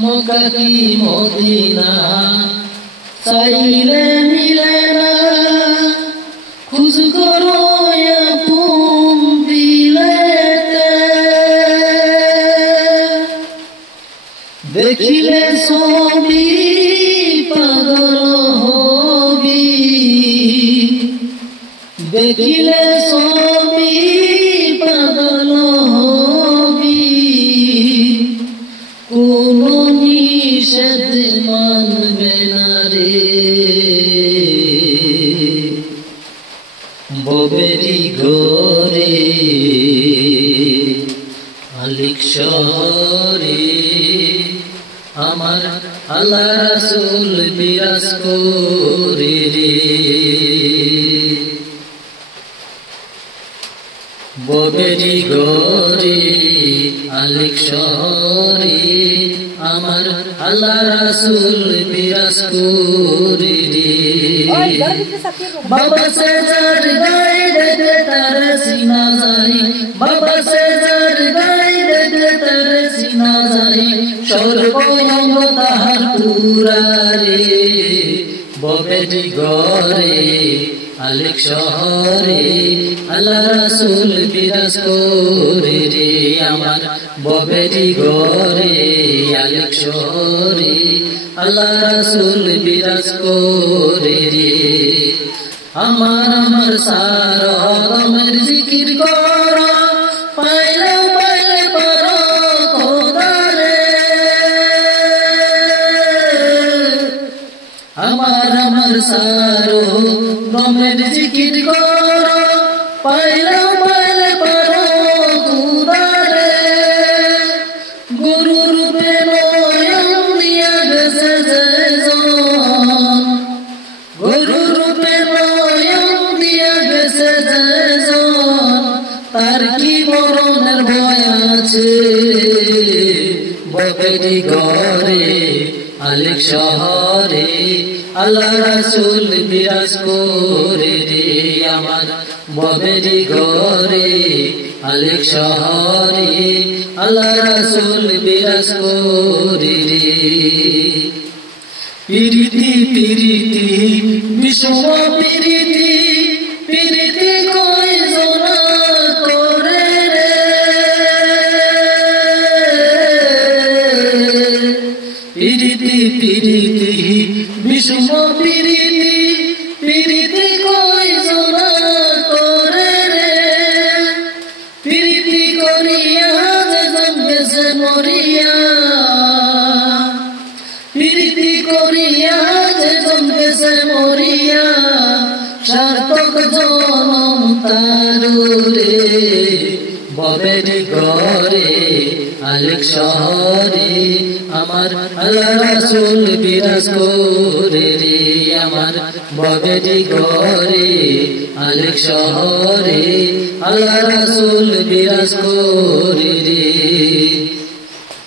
মক্কা কি মদিনা চাইলে মিলে না খুঁজ করো আপন দিলেতে দেখিলে ছবি পাগল হবি দেখিলে ছবি পাগল হবি কোনো নিষেধ মানবে না রে ববেরি ঘরে আলিক শহরে আমার আল্লাহ রাসূল বিরাজ করে রে ববেরি ঘরে আলিক শহরে আমার আল্লাহ রাসূল বিরাজ করে রে বাবা সে যার গায়ে দেখে তার সিনা যায় বাবা সে যার গায়ে দেখে তার সিনা যায় সর্বঙ্গ তাহার পুরা রে ববেরি ঘরে আলিক শহরে আল্লাহ রাসূল বিরাজ করে রে আমার ববেরি ঘরে আলিক শহরে আল্লাহ রাসূল বিরাজ করে রে আমার সারমের জিকির করো পাইলে পাইলে করো খোদারে আমার সারো রমের জিকির করো পাইলে পাইলে করো খোদারে গুরু রূপে নয়ন দিয়া গেছে যেজন গুরু রূপে নয়ন দিয়া গেছে যেজন তার কি মরণের ভয় আছে ববেরি ঘরে আলিক শহরে আল্লাহ রাসূল বিরাজ করে রে আমার ববেরি ঘরে আলিক শহরে আল্লাহ রাসূল বিরাজ করে রে পিরিতি পিরিতি বিষম পিরিতি পিরিতি কই জনা করে রে পিরিতি পিরিতি বিষম পিরিতি পিরিতি কই জনা করে রে পিরিতি করিয়া যেজন গেছে মরিয়া পিরিতি করিয়া যেজন গেছে মরিয়া সার্থক জনম তারুরে ববেরি ঘরে আলিক শহরে আমার আল্লাহ রাসূল বিরাজ করে রে আমার ববেরি ঘরে আলিক শহরে আল্লাহ রাসূল বিরাজ করে রে